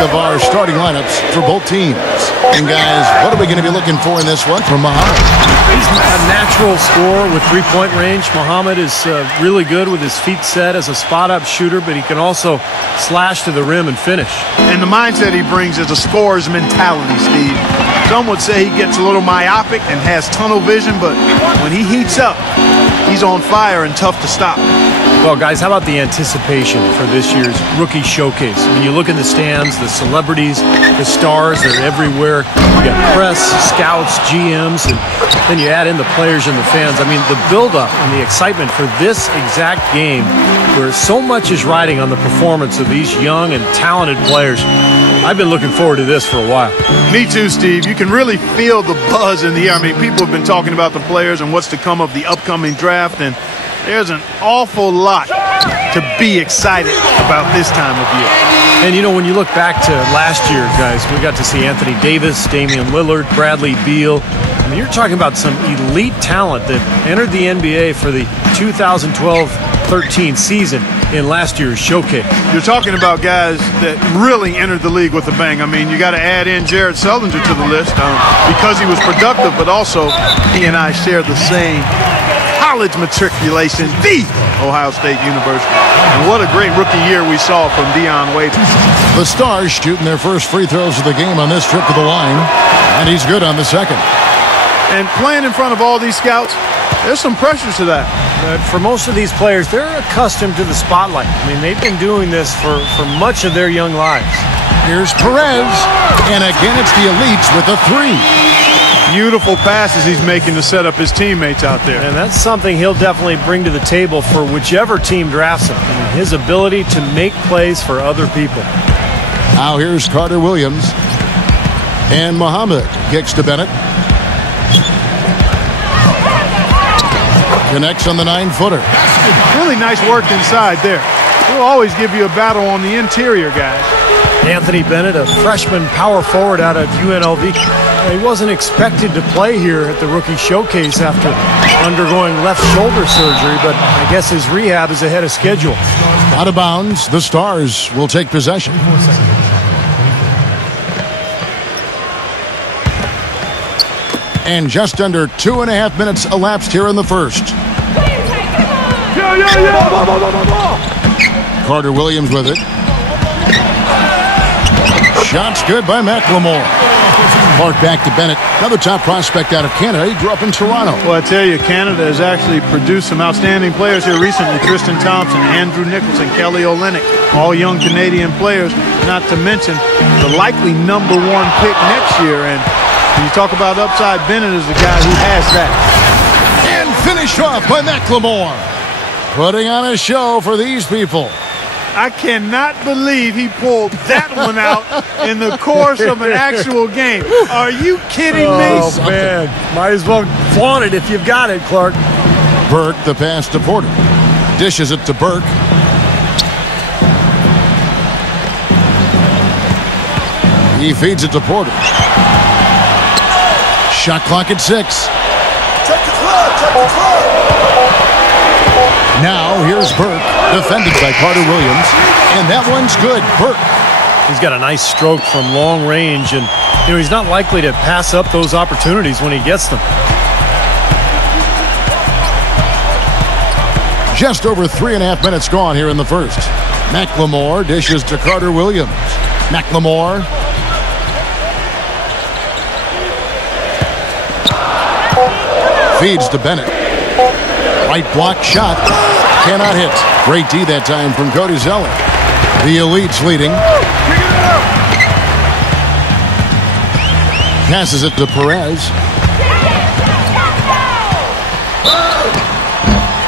of our starting lineups for both teams. And guys, what are we going to be looking for in this one from Muhammad? He's a natural scorer with three-point range. Muhammad is really good with his feet set as a spot-up shooter, but he can also slash to the rim and finish. And the mindset he brings is a scorer's mentality, Steve. Some would say he gets a little myopic and has tunnel vision, but when he heats up, he's on fire and tough to stop. Well, guys, how about the anticipation for this year's rookie showcase? When you look in the stands, the celebrities, the stars, they're everywhere. You got press, scouts, GMs, and then you add in the players and the fans. I mean, the buildup and the excitement for this exact game, where so much is riding on the performance of these young and talented players. I've been looking forward to this for a while. Me too, Steve. You can really feel the buzz in the air. I mean, people have been talking about the players and what's to come of the upcoming draft, and there's an awful lot to be excited about this time of year. And, you know, when you look back to last year, guys, we got to see Anthony Davis, Damian Lillard, Bradley Beal. I mean, you're talking about some elite talent that entered the NBA for the 2012-13 season in last year's showcase. You're talking about guys that really entered the league with a bang. I mean, you got to add in Jared Sullinger to the list because he was productive, but also he and I share the same college matriculation, the Ohio State University. And what a great rookie year we saw from Dion Waiters. The Stars shooting their first free throws of the game on this trip to the line, and he's good on the second. And playing in front of all these scouts, there's some pressure to that. But for most of these players, they're accustomed to the spotlight. I mean, they've been doing this for much of their young lives. Here's Perez, and again it's the elites with a three. Beautiful passes he's making to set up his teammates out there. And that's something he'll definitely bring to the table for whichever team drafts him. I mean, his ability to make plays for other people. Now here's Carter Williams. And Muhammad kicks to Bennett. Connects on the 9-footer. Really nice work inside there. We'll always give you a battle on the interior, guys. Anthony Bennett, a freshman power forward out of UNLV. He wasn't expected to play here at the rookie showcase after undergoing left shoulder surgery, but I guess his rehab is ahead of schedule. Out of bounds, the Stars will take possession. And just under 2.5 minutes elapsed here in the first. Carter Williams with it. Shots good by McLemore. Clark back to Bennett. Another top prospect out of Canada. He grew up in Toronto. Well, I tell you, Canada has actually produced some outstanding players here recently. Tristan Thompson, Andrew Nicholson, Kelly Olynyk, all young Canadian players, not to mention the likely #1 pick next year. And when you talk about upside, Bennett is the guy who has that. And finished off by McLemore. Putting on a show for these people. I cannot believe he pulled that one out in the course of an actual game. Are you kidding me? Oh, man. Might as well flaunt it if you've got it, Clark. Burke, the pass to Porter. Dishes it to Burke. He feeds it to Porter. Shot clock at 6. Check the clock. Now here's Burke, defended by Carter Williams, and that one's good. Burke. He's got a nice stroke from long range, and you know he's not likely to pass up those opportunities when he gets them. Just over 3.5 minutes gone here in the first. McLemore dishes to Carter Williams. McLemore. Feeds to Bennett. Right block shot. Cannot hit. Great D that time from Cody Zeller. The elites leading. Passes it to Perez.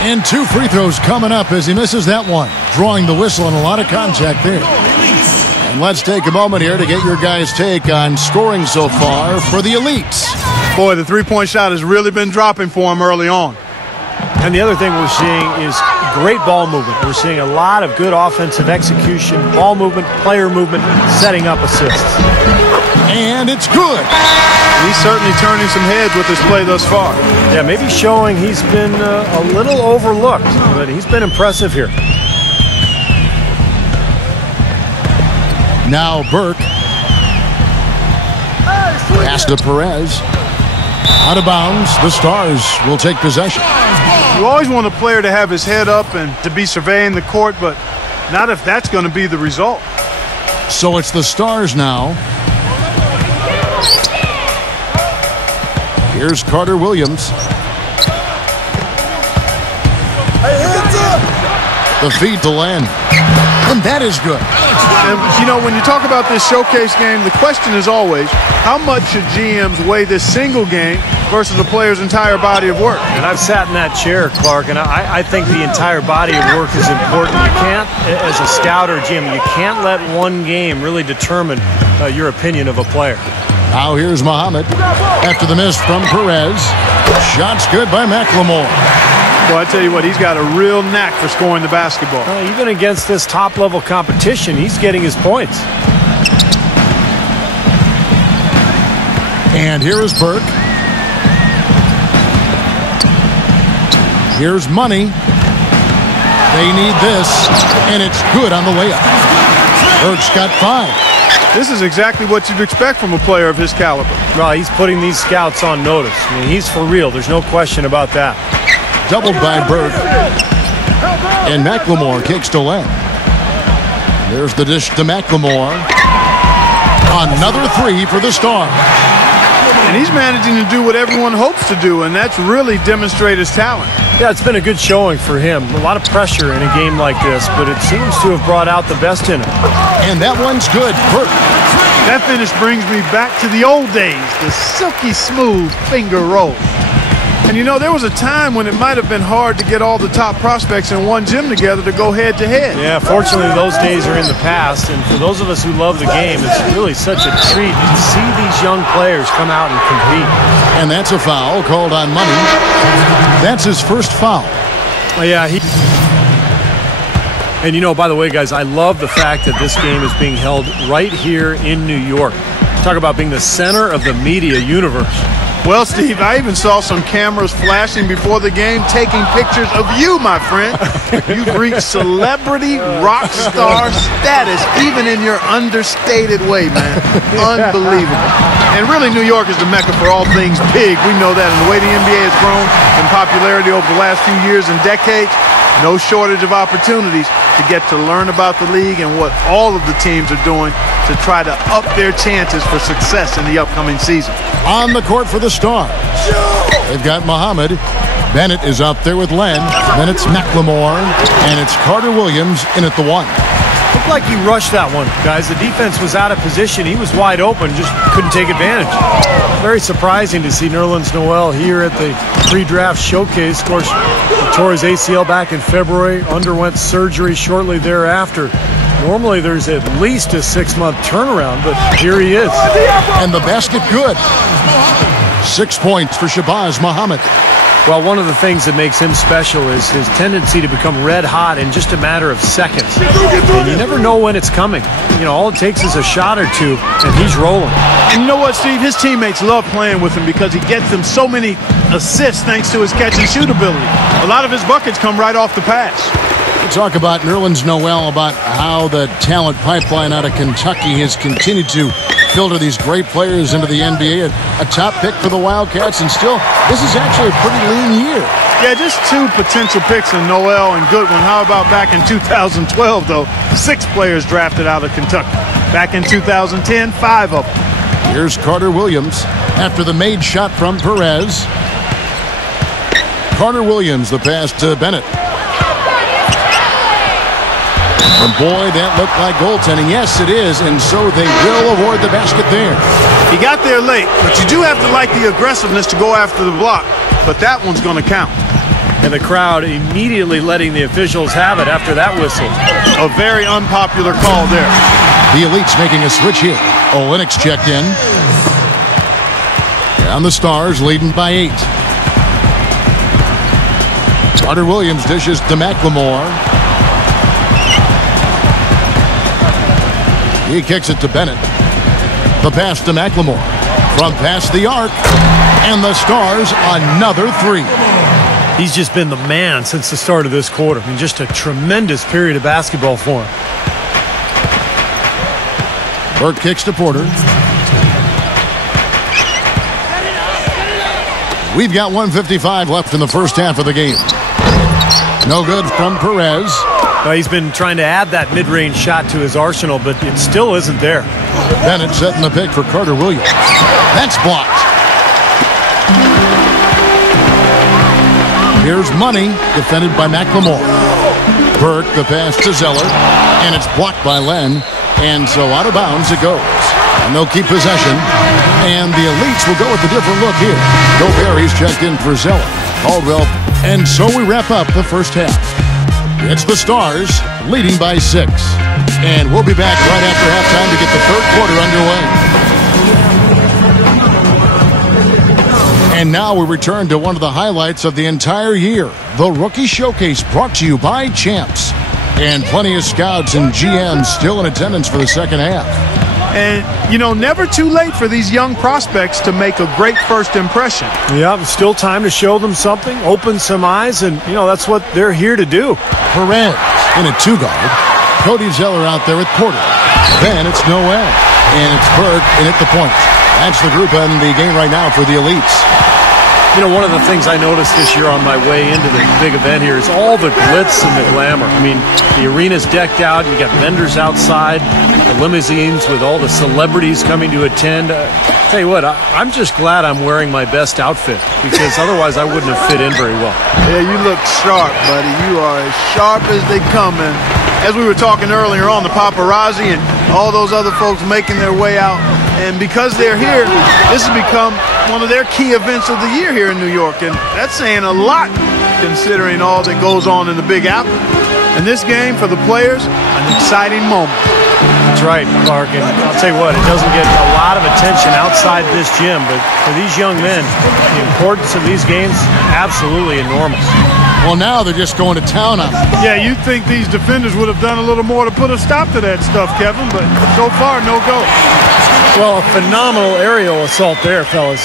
And 2 free throws coming up as he misses that one. Drawing the whistle and a lot of contact there. And let's take a moment here to get your guys' take on scoring so far for the elites. Boy, the three-point shot has really been dropping for him early on. And the other thing we're seeing is great ball movement. We're seeing a lot of good offensive execution, ball movement, player movement, setting up assists. And it's good. He's certainly turning some heads with his play thus far. Yeah, maybe showing he's been a little overlooked, but he's been impressive here. Now Burke. Pass to Perez. Out of bounds. The Stars will take possession. You always want a player to have his head up and to be surveying the court, but not if that's going to be the result. So it's the Stars now. Here's Carter Williams. The feed to Len. And that is good. And, you know, when you talk about this showcase game, the question is always, how much should GMs weigh this single game versus a player's entire body of work? And I've sat in that chair, Clark, and I think the entire body of work is important. You can't, as a scout or GM, you can't let one game really determine your opinion of a player. Now here's Muhammad. After the miss from Perez. Shots good by McLemore. Well, I tell you what, he's got a real knack for scoring the basketball. Even against this top-level competition, he's getting his points. And here is Burke. Here's Money. They need this, and it's good on the way up. Burke's got 5. This is exactly what you'd expect from a player of his caliber. Well, he's putting these scouts on notice. I mean, he's for real. There's no question about that. Doubled by Burke. And McLemore kicks to Len. There's the dish to McLemore. Another 3 for the Stars. And he's managing to do what everyone hopes to do, and that's really demonstrate his talent. Yeah, it's been a good showing for him. A lot of pressure in a game like this, but it seems to have brought out the best in him. And that one's good. Burke. That finish brings me back to the old days, the silky smooth finger roll. And you know, there was a time when it might have been hard to get all the top prospects in one gym together to go head-to-head. Yeah, fortunately, those days are in the past. And for those of us who love the game, it's really such a treat to see these young players come out and compete. And that's a foul called on Money. That's his first foul. Yeah, and you know, by the way, guys, I love the fact that this game is being held right here in New York. Talk about being the center of the media universe. Well, Steve, I even saw some cameras flashing before the game taking pictures of you, my friend. You've reached celebrity rock star status, even in your understated way, man. Unbelievable. And really, New York is the mecca for all things big. We know that. And the way the NBA has grown in popularity over the last few years and decades, no shortage of opportunities to get to learn about the league and what all of the teams are doing to try to up their chances for success in the upcoming season. On the court for the Stars. They've got Muhammad. Bennett is up there with Len. Then it's McLemore. And it's Carter Williams in at the 1. Looked like he rushed that one, guys. The defense was out of position. He was wide open, just couldn't take advantage. Very surprising to see Nerlens Noel here at the pre-draft showcase. Of course, he tore his ACL back in February, underwent surgery shortly thereafter. Normally, there's at least a 6-month turnaround, but here he is. And the basket good. 6 points for Shabazz Muhammad. Well, one of the things that makes him special is his tendency to become red hot in just a matter of seconds. And you never know when it's coming. You know, all it takes is a shot or two, and he's rolling. And you know what, Steve? His teammates love playing with him because he gets them so many assists thanks to his catch and shoot ability. A lot of his buckets come right off the pass. We'll talk about Nerlens Noel, about how the talent pipeline out of Kentucky has continued to filter these great players into the NBA. A top pick for the Wildcats, and still, this is actually a pretty lean year. Yeah, just 2 potential picks in Noel and Goodwin. How about back in 2012, though? 6 players drafted out of Kentucky. Back in 2010, 5 of them. Here's Carter Williams after the made shot from Perez. Carter Williams, the pass to Bennett. And boy, that looked like goaltending. Yes, it is, and so they will award the basket there. He got there late, but you do have to like the aggressiveness to go after the block. But that one's going to count. And the crowd immediately letting the officials have it after that whistle. A very unpopular call there. The Elite's making a switch here. Olynyk checked in. And the Stars leading by 8. Carter Williams dishes to McLemore. He kicks it to Bennett. The pass to McLemore. From past the arc. And the Stars another 3. He's just been the man since the start of this quarter. I mean, just a tremendous period of basketball for him. Burke kicks to Porter. We've got 1:55 left in the first half of the game. No good from Perez. Well, he's been trying to add that mid-range shot to his arsenal, but it still isn't there. Bennett setting the pick for Carter Williams. That's blocked. Here's Money, defended by McLemore. Burke, the pass to Zeller, and it's blocked by Len, and so out of bounds it goes. And they'll keep possession, and the Elites will go with a different look here. Gobert checked in for Zeller. Caldwell, and so we wrap up the first half. It's the Stars leading by 6. And we'll be back right after halftime to get the third quarter underway. And now we return to one of the highlights of the entire year, the Rookie Showcase, brought to you by Champs. And plenty of scouts and GMs still in attendance for the second half. And, you know, never too late for these young prospects to make a great first impression. Yeah, still time to show them something, open some eyes, and, you know, that's what they're here to do. Perez in a 2-guard. Cody Zeller out there with Porter. Then it's Noel. And it's Burke in at the point. That's the group in the game right now for the Elites. You know, one of the things I noticed this year on my way into the big event here is all the glitz and the glamour. I mean, the arena's decked out. You got vendors outside, the limousines with all the celebrities coming to attend. Tell you what, I'm just glad I'm wearing my best outfit, because otherwise I wouldn't have fit in very well. Yeah, you look sharp, buddy. You are as sharp as they come. And as we were talking earlier on, the paparazzi and all those other folks making their way out. And because they're here, this has become one of their key events of the year here in New York. And that's saying a lot considering all that goes on in the Big Apple. And this game, for the players, an exciting moment. That's right, Clark. And I'll tell you what, it doesn't get a lot of attention outside this gym, but for these young men, the importance of these games, absolutely enormous. Well, now they're just going to town on them. Yeah, you'd think these defenders would have done a little more to put a stop to that stuff, Kevin, but so far, no go. Well, a phenomenal aerial assault there, fellas.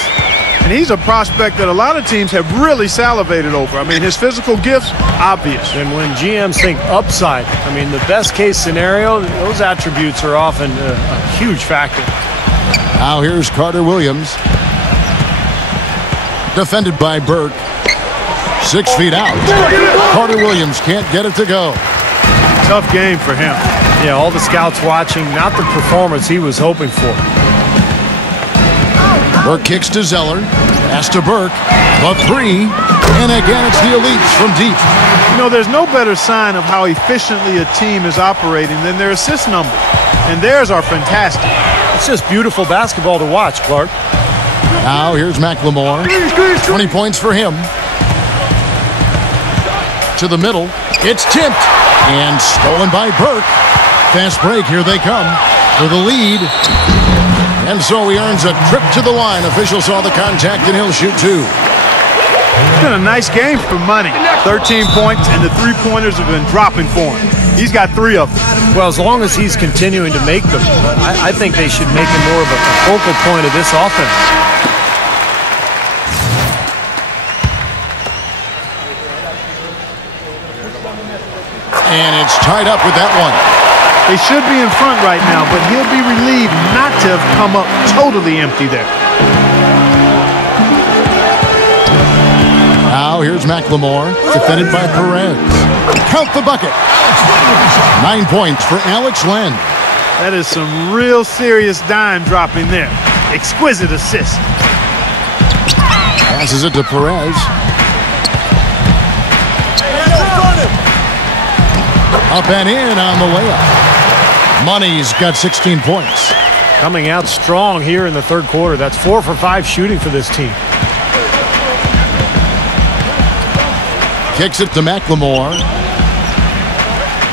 And he's a prospect that a lot of teams have really salivated over. I mean, his physical gifts, obvious. And when GMs think upside, I mean, the best case scenario, those attributes are often a huge factor. Now here's Carter Williams. Defended by Burke. 6 feet out. Carter Williams can't get it to go. Tough game for him. Yeah, all the scouts watching, not the performance he was hoping for. Burke kicks to Zeller. Pass to Burke. The 3. And again, it's the Elites from deep. You know, there's no better sign of how efficiently a team is operating than their assist number. And theirs are fantastic. It's just beautiful basketball to watch, Clark. Now here's McLemore. 20 points for him. To the middle. It's tipped. And stolen by Burke. Fast break. Here they come for the lead. And so he earns a trip to the line. Official saw the contact, and he'll shoot 2. It's been a nice game for Money. 13 points, and the three-pointers have been dropping for him. He's got 3 of them. Well, as long as he's continuing to make them, I think they should make him more of a focal point of this offense. And it's tied up with that one. They should be in front right now, but he'll be relieved not to have come up totally empty there. Now here's McLemore, defended by Perez. Count the bucket. 9 points for Alex Len. That is some real serious dime dropping there. Exquisite assist. Passes it to Perez. Up and in on the layup. Money's got 16 points. Coming out strong here in the third quarter. That's 4 for 5 shooting for this team. Kicks it to McLemore.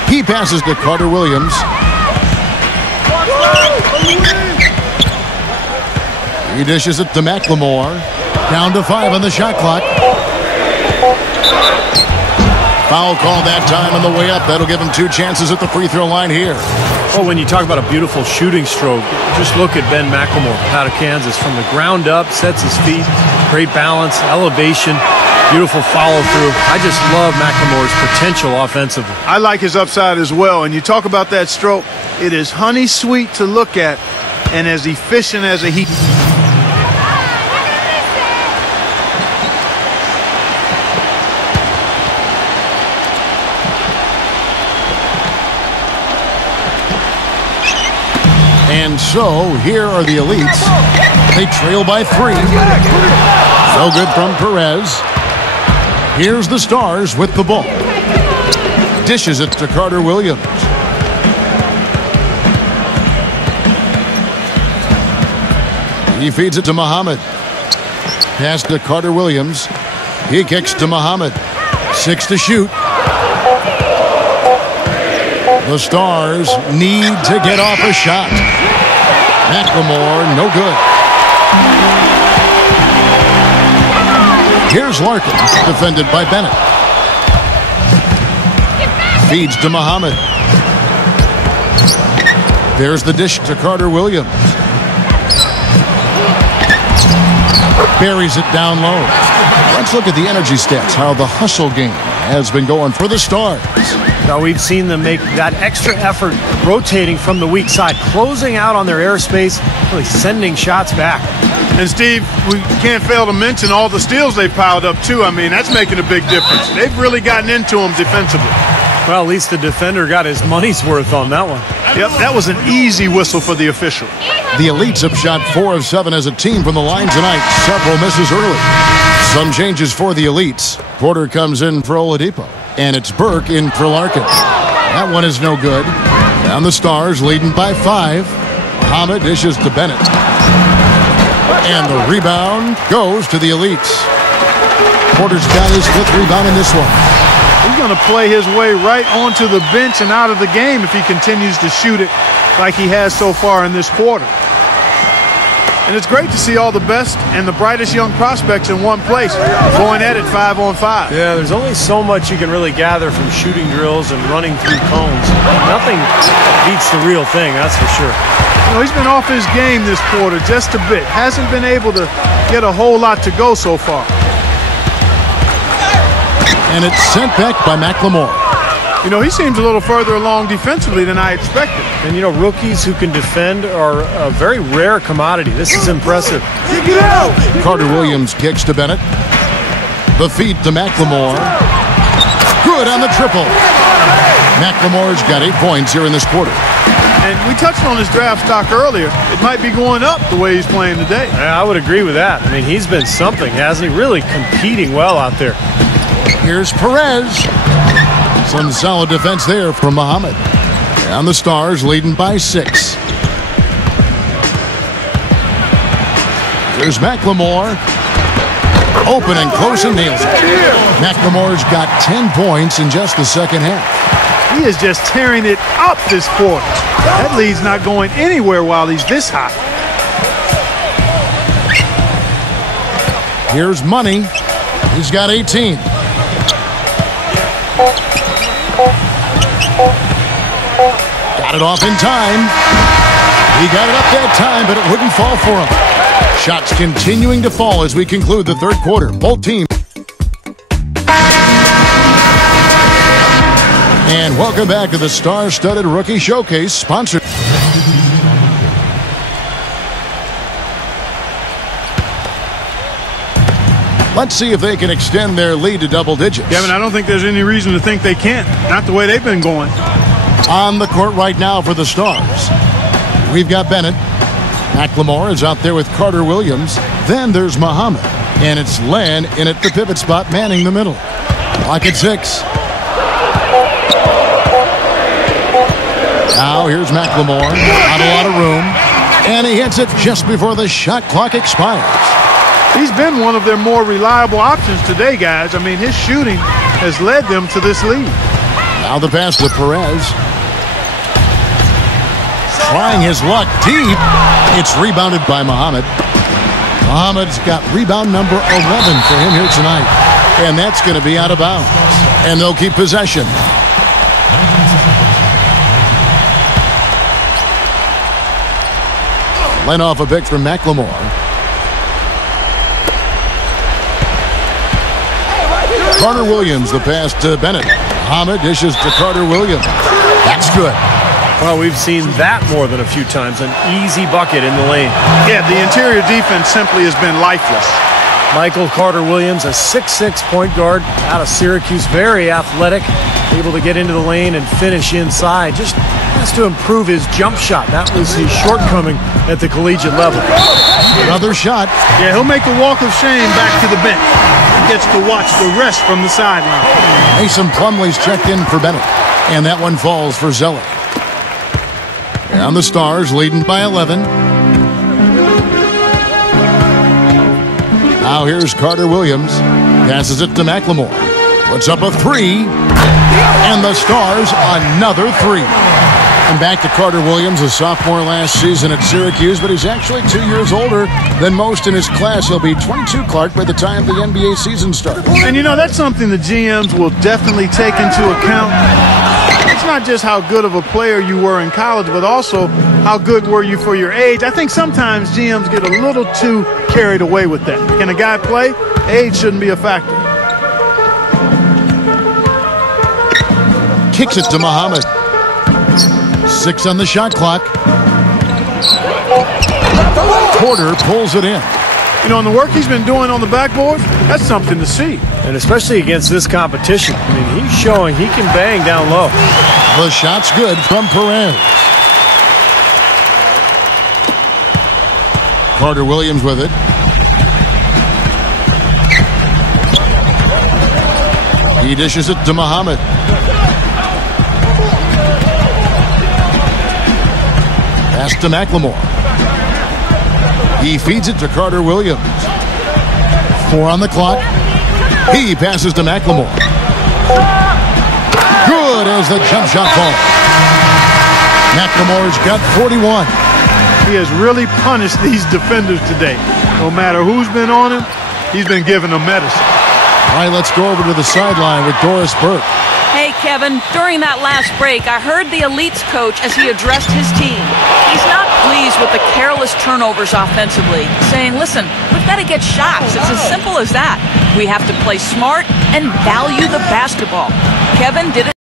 He passes to Carter Williams. He dishes it to McLemore. Down to 5 on the shot clock. Foul call that time on the way up. That'll give him 2 chances at the free throw line here. Well, when you talk about a beautiful shooting stroke, just look at Ben McLemore out of Kansas. From the ground up, sets his feet, great balance, elevation, beautiful follow-through. I just love McLemore's potential offensively. I like his upside as well. And you talk about that stroke, it is honey sweet to look at and as efficient as a heat. And so, here are the Elites. They trail by 3. No good from Perez. Here's the Stars with the ball. Dishes it to Carter Williams. He feeds it to Muhammad. Pass to Carter Williams. He kicks to Muhammad. 6 to shoot. The Stars need to get off a shot. McLemore, no good. Here's Larkin, defended by Bennett. Feeds to Muhammad. There's the dish to Carter Williams. Buries it down low. Let's look at the energy stats, how the hustle game has been going for the Stars. Now, we've seen them make that extra effort rotating from the weak side, closing out on their airspace, really sending shots back. And, Steve, we can't fail to mention all the steals they've piled up, too. I mean, that's making a big difference. They've really gotten into them defensively. Well, at least the defender got his money's worth on that one. Yep, that was an easy whistle for the official. The Elites have shot 4 of 7 as a team from the line tonight. Several misses early. Some changes for the Elites. Porter comes in for Oladipo. And it's Burke in for Larkin. That one is no good. And the Stars leading by 5. Muhammad dishes to Bennett. And the rebound goes to the Elites. Porter's got his 5th rebound in this one. He's going to play his way right onto the bench and out of the game if he continues to shoot it like he has so far in this quarter. And it's great to see all the best and the brightest young prospects in one place going at it 5-on-5. Yeah, there's only so much you can really gather from shooting drills and running through cones. Nothing beats the real thing, that's for sure. You know, he's been off his game this quarter just a bit. Hasn't been able to get a whole lot to go so far. And it's sent back by McLemore. You know, he seems a little further along defensively than I expected. And, you know, rookies who can defend are a very rare commodity. This is impressive. Kick it out! Carter Williams kicks to Bennett. The feed to McLemore. Good on the triple. McLemore's got 8 points here in this quarter. And we touched on his draft stock earlier. It might be going up the way he's playing today. Yeah, I would agree with that. I mean, he's been something, hasn't he? Really competing well out there. Here's Perez. Some solid defense there from Muhammad. And the Stars leading by 6. There's McLemore. Open and close and nails it. McLemore's got 10 points in just the second half. He is just tearing it up this quarter. That lead's not going anywhere while he's this hot. Here's Money. He's got 18. Got it off in time. He got it up that time, but it wouldn't fall for him. Shots continuing to fall as we conclude the third quarter. Both teams. And welcome back to the Star-Studded Rookie Showcase, sponsored. Let's see if they can extend their lead to double digits. Kevin, I don't think there's any reason to think they can't. Not the way they've been going. On the court right now for the Stars, we've got Bennett. McLemore is out there with Carter Williams. Then there's Muhammad. And it's Len in at the pivot spot, manning the middle. Clock at 6. Now here's McLemore. Not a lot of room. And he hits it just before the shot clock expires. He's been one of their more reliable options today, guys. I mean, his shooting has led them to this lead. Now the pass to Perez. Trying his luck deep. It's rebounded by Muhammad. Muhammad's got rebound number 11 for him here tonight. And that's going to be out of bounds. And they'll keep possession. Line off a pick from McLemore. Carter Williams, the pass to Bennett. Muhammad dishes to Carter Williams. That's good. Well, we've seen that more than a few times. An easy bucket in the lane. Yeah, the interior defense simply has been lifeless. Michael Carter Williams, a 6'6" point guard out of Syracuse, very athletic, able to get into the lane and finish inside. Just has to improve his jump shot. That was his shortcoming at the collegiate level. Another shot. Yeah, he'll make the walk of shame back to the bench. He gets to watch the rest from the sideline. Mason Plumlee's checked in for Bennett. And that one falls for Zeller. And the Stars leading by 11. Now here's Carter Williams. Passes it to McLemore. Puts up a three. And the Stars another three. And back to Carter Williams, a sophomore last season at Syracuse, but he's actually 2 years older than most in his class. He'll be 22, Clark, by the time the NBA season starts. And, you know, that's something the GMs will definitely take into account. It's not just how good of a player you were in college, but also how good were you for your age. I think sometimes GMs get a little too carried away with that. Can a guy play? Age shouldn't be a factor. Kicks it to Muhammad. 6 on the shot clock. Porter pulls it in. You know, and the work he's been doing on the backboard, that's something to see. And especially against this competition. I mean, he's showing he can bang down low. The shot's good from Perez. Carter Williams with it. He dishes it to Muhammad. Pass to McLemore. He feeds it to Carter Williams. 4 on the clock. He passes to McLemore. Good as the jump shot falls. McLemore's got 41. He has really punished these defenders today. No matter who's been on him, he's been giving them medicine. All right, let's go over to the sideline with Doris Burke. Hey, Kevin, during that last break, I heard the Elites coach as he addressed his team. He's not pleased with the careless turnovers offensively, saying, listen, we've got to get shots. It's as simple as that. We have to play smart and value the basketball. Kevin did it